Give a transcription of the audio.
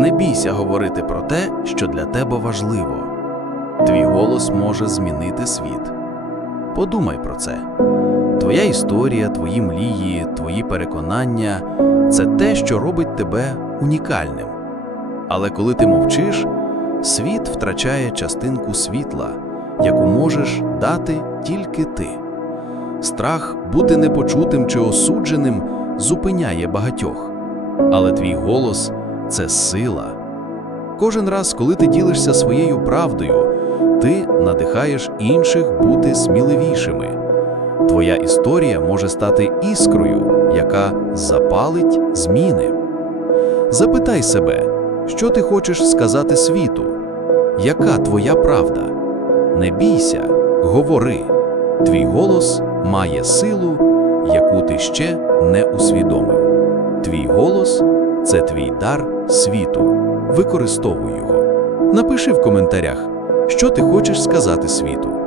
Не бійся говорити про те, що для тебе важливо. Твій голос може змінити світ. Подумай про це. Твоя історія, твої мрії, твої переконання це те, що робить тебе унікальним. Але коли ти мовчиш, світ втрачає частинку світла, яку можеш дати тільки ти. Страх бути непочутим чи осудженим зупиняє багатьох. Але твій голос це сила. Кожен раз, коли ти ділишся своєю правдою, ти надихаєш інших бути сміливішими. Твоя історія може стати іскрою, яка запалить зміни. Запитай себе, що ти хочеш сказати світу, яка твоя правда? Не бійся, говори. Твій голос має силу, яку ти ще не усвідомив. Це твій дар світу. Використовуй його. Напиши в коментарях, що ти хочеш сказати світу.